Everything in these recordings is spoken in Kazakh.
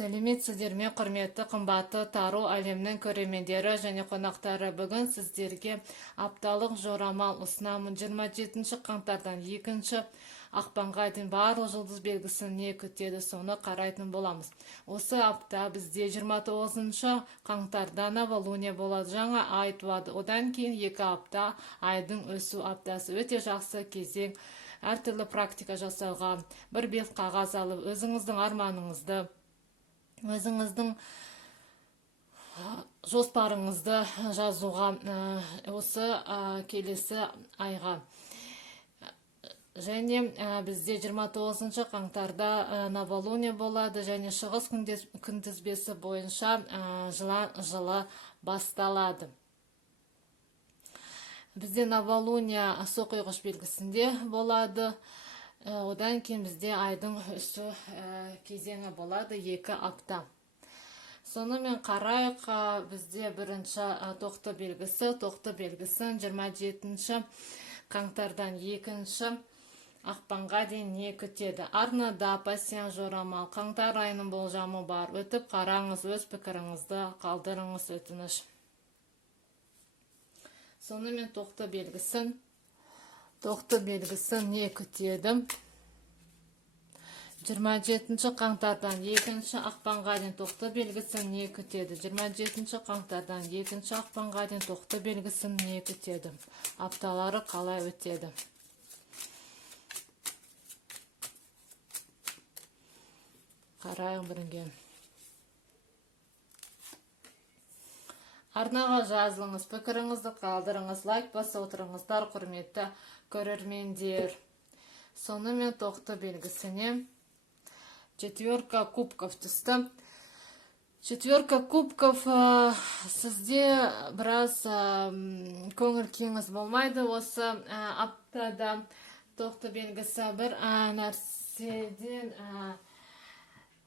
Сәлеметсіздер ме, құрметті қымбатты тару әлемнің көрермендері және қонақтары. Бүгін сіздерге апталық жорамал ұсынамын. 27 қаңтардан 2 ақпанға дейін барлық жұлдыз белгісін не күтеді, соны қарайтын боламыз. Осы апта бізде 29 қаңтарда новолуние болады, жаңа ай туады. Одан кейін 2 апта айдың өсу аптасы. Өте жақсы кезең. Әртүрлі практика жасауға, бір бет қағаз алып, өзіңіздің арманыңызды, өзіңіздің жоспарыңызды жазуға осы келесі айға. Және бізде 29 қаңтарда новолуние болады және шығыс күнтізбесі бойынша жылы басталады. Бізде новолуние соқиғыш белгісінде болады. Одан кейін бізде айдың өсу кезеңі болады 2 апта. Сонымен қарайық, бізде бірінші тоқты белгісін 27 қаңтардан 2 ақпанға дейін не күтеді. Арнада пассиян жорамал, қаңтар айының болжамы бар. Өтіп қараңыз, өз пікіріңізді қалдырыңыз, өтініш. Сонымен тоқты белгісін не күтеді. 27 қаңтардан 2 ақпанға дейін тоқты белгісін не күтеді. 27 қаңтардан 2 ақпанға дейін тоқты белгісін не күтеді. Апталары қалай өтеді. Қарайық бірінге. Арнаға жазылыңыз, пікіріңізді қалдырыңыз, лайк баса отырыңыздар, құрметті көрермендер. Сонымен тоқты белгісіне 4 кубков түсті. 4 кубков сізде біраз көңіл күйіңіз болмайды. Осы аптада тоқты белгісі бір нәрседен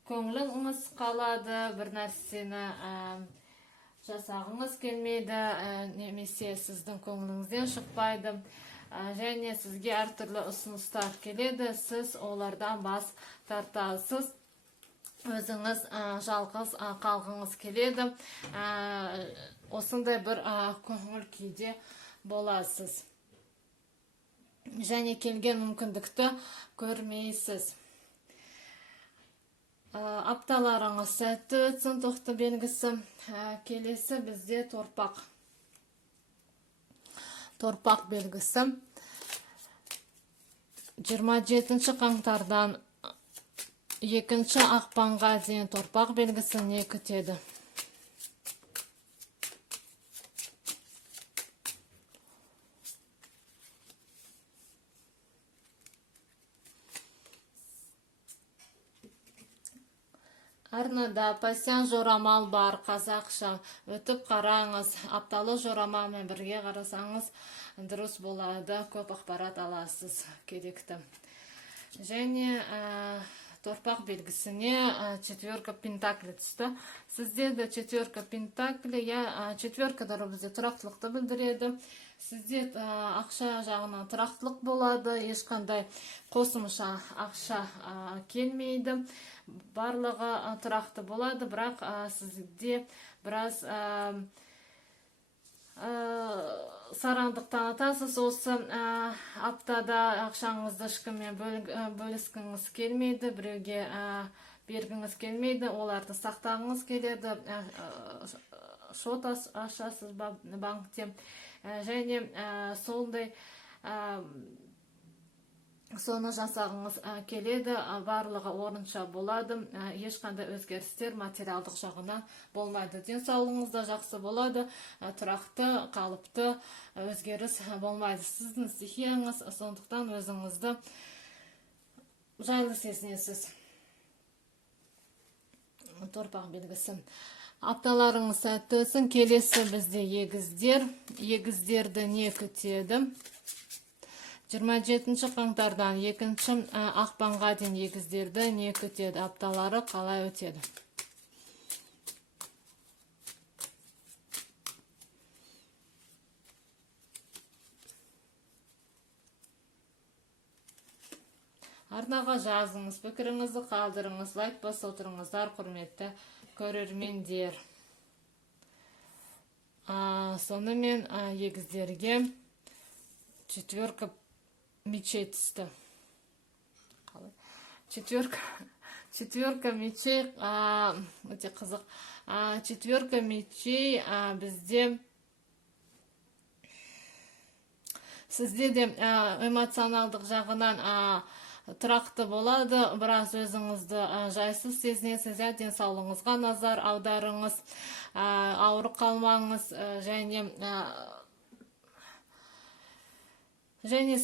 көңіліңіз қалады, бір нәрсені жасағыңыз келмейді, немесе сіздің көңіліңізден шықпайды, және сізге әртүрлі ұсыныстар келеді, сіз олардан бас тартасыз, өзіңіз жалғыз қалғыңыз келеді, осындай бір көңіл күйде боласыз, және келген мүмкіндікті көрмейсіз. Апталарыңыз сәтті өтсін, тоқты белгісі. Келесі бізде торпақ белгісі. 27 қаңтардан 2 ақпанға дейін торпақ белгісі не күтеді. Арнада пассиян жорамал бар, қазақша. Өтіп қараңыз, апталы жорамалмен бірге қарасаңыз дұрыс болады, көп ақпарат аласыз, керекті. Және торпақ белгісіне 4 пентакли түсті. Сізде де 4 пентакли, 4 бізде тұрақтылықты білдіреді. Сізде ақша жағынан тұрақтылық болады, ешқандай қосымша ақша келмейді. Барлығы тұрақты болады, бірақ сізде біраз сараңдық танытасыз. Осы аптада ақшаңызды ешкіммен бөліскіңіз келмейді, біреуге бергіңіз келмейді, оларды сақтағыңыз келеді, шот ашасыз банкте, және сондай соны жасағыңыз келеді, барлығы орынша болады, ешқандай өзгерістер материалдық жағына болмайды. Денсаулығыңызда жақсы болады, тұрақты, қалыпты өзгеріс болмайды. Сіздің стихияңыз, сондықтан өзіңізді жайлы сезінесіз. Торпақ белгісі. Апталарыңыз сәтті өтсін. Келесі бізде егіздерді не күтеді. 27 қаңтардан 2 ақпанға дейін егіздерді не күтеді, апталары қалай өтеді. Арнаға жазыңыз, пікіріңізді қалдырыңыз, лайк басып отырыңыздар, құрметті көрермендер. Сонымен егіздерге четверка мечей түсті. Четверка мечей өте қызық. Четверка мечей бізде сізде де эмоционалдық жағынан тұрақты болады, біраз өзіңізді жайсыз сезінесіз, денсаулығыңызға назар аударыңыз, ауыры қалмаңыз, және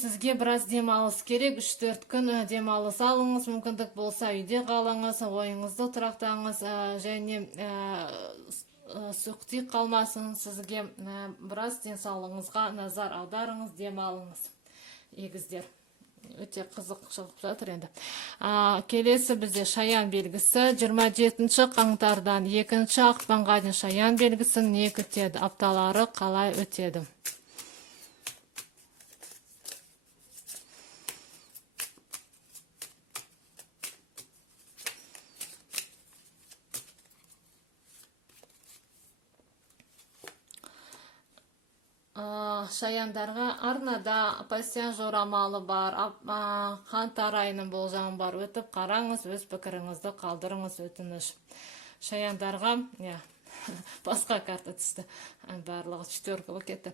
сізге біраз демалыс керек, 3-4 күн демалыс алыңыз, мүмкіндік болса үйде қалыңыз, ойыңызды тұрақтаңыз, және сұқти қалмасын, сізге біраз денсаулығыңызға назар аударыңыз, демалыңыз, егіздер. Өте қызық шығып жатыр енді. Келесі бізде шаян белгісі 27 қаңтардан 2 ақпанға дейін шаян белгісін не күтеді, апталары қалай өтеді? Шаяндарға арнада пассиян жорамалы бар, қаңтар айының болжамы бар, өтіп қараңыз, өз пікіріңізді қалдырыңыз, өтініш. Шаяндарға, басқа карта түсті, барлығы 4 болып кетті.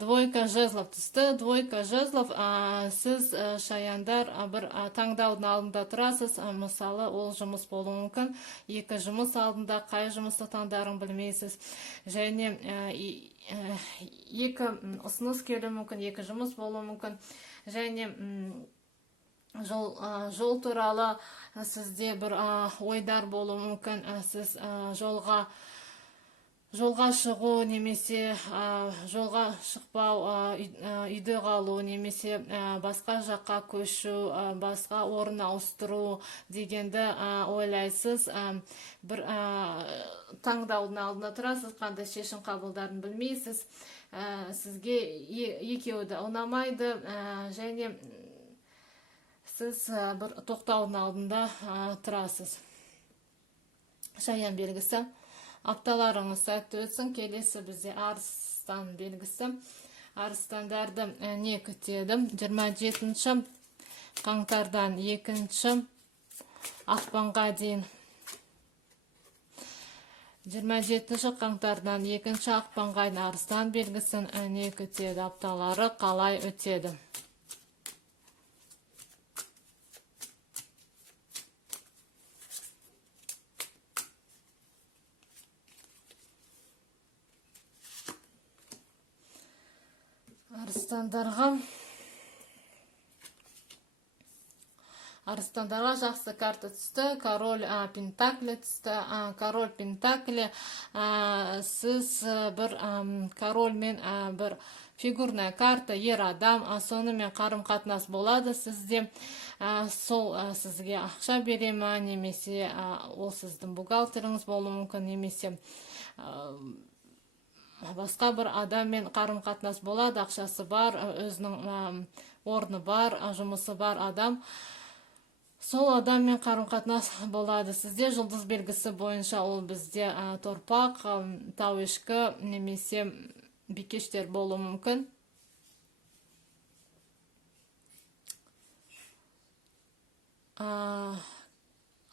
Двойка жезлов түсті, двойка жезлов, сіз шаяндар бір таңдаудың алдында тұрасыз, мысалы ол жұмыс болуы мүмкін, 2 жұмыс алдында қай жұмысты таңдарын білмейсіз, және 2 ұсыныс келуі мүмкін, 2 жұмыс болуы мүмкін, және жол туралы сізде бір ойдар болуы мүмкін, сіз жолға шығу, немесе жолға шықпау, үйде қалу, немесе басқа жаққа көшу, басқа орын ауыстыру дегенді ойлайсыз. Бір таңдаудың алдында тұрасыз, қандай шешім қабылдарын білмейсіз, сізге екеуі де ұнамайды, және сіз бір тоқтаудың алдында тұрасыз. Шаян белгісі. Апталарыңыз сәтті өтсін. Келесі бізде арыстан белгісі. Арыстандарды не күтеді? 27 қаңтардан 2 ақпанға дейін. 27 қаңтардан 2 ақпанға дейін арыстан белгісін не күтеді? Апталары қалай өтеді? Арыстандарға жақсы карта түсті, король пентакли түсті. Король пентакли, сіз бір корольмен бір фигурная карта, ер адам, сонымен қарым-қатынас болады сізде. Сол сізге ақша бере ма, немесе ол сіздің бухгалтеріңіз болуы мүмкін, немесе басқа бір адаммен қарым-қатынас болады, ақшасы бар, өзінің орны бар, жұмысы бар адам. Сол адаммен қарым-қатынас болады. Сізде жұлдыз белгісі бойынша ол бізде торпақ, тауешкі, немесе бикештер болуы мүмкін.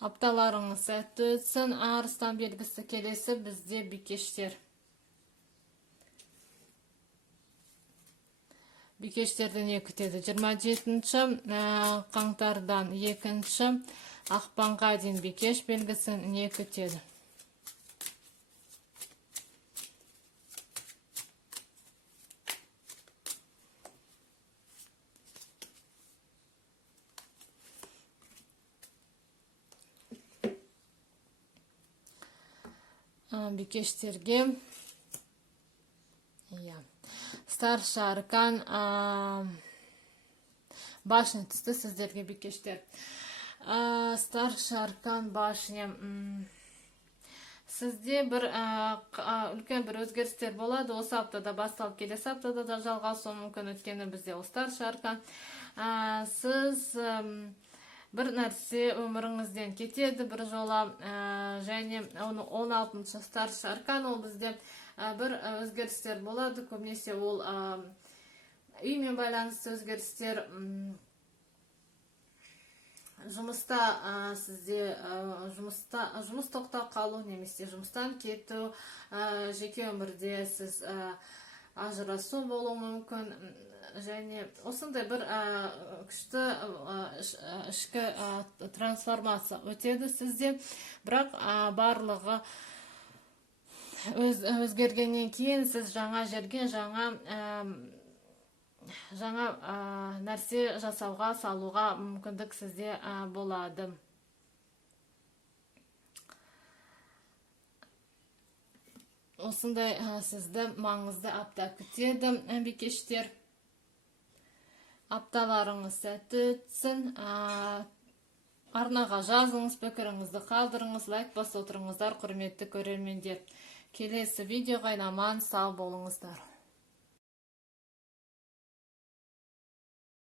Апталарыңыз сәтті өтсін. Арыстан белгісі. Келесі бізде бикештер. Бикештерді не күтеді? 27 қаңтардан 2 ақпанға дейін бикеш белгісін не күтеді? Бикештерге старший аркан башня түсті сіздерге, бикештер. Старший аркан башня. Сізде бір үлкен бір өзгерістер болады. Осы аптада басталып, келесі аптада да жалғасуы мүмкін. Өткені бізде ол старший аркан. сіз бір нәрсе өміріңізден кетеді бір жола, және 16-шы старший аркан, ол бізде бір өзгерістер болады. Көбінесе ол үймен байланысты өзгерістер, жұмыста сізде жұмыс тоқтап қалу немесе жұмыстан кету, жеке өмірде сіз ажырасу болуы мүмкін, және осындай бір күшті ішкі трансформация өтеді сізде. Бірақ барлығы өзгергеннен кейін сіз жаңа жерге жаңа нәрсе жасауға, салуға мүмкіндік сізде болады. Осындай сізді маңызды апта күтеді, бикештер. Апталарыңыз сәтті өтсін. Арнаға жазыңыз, пікіріңізді қалдырыңыз, лайк басып отырыңыздар, құрметті көрермендер. Келесі видеоға аман сау болыңыздар.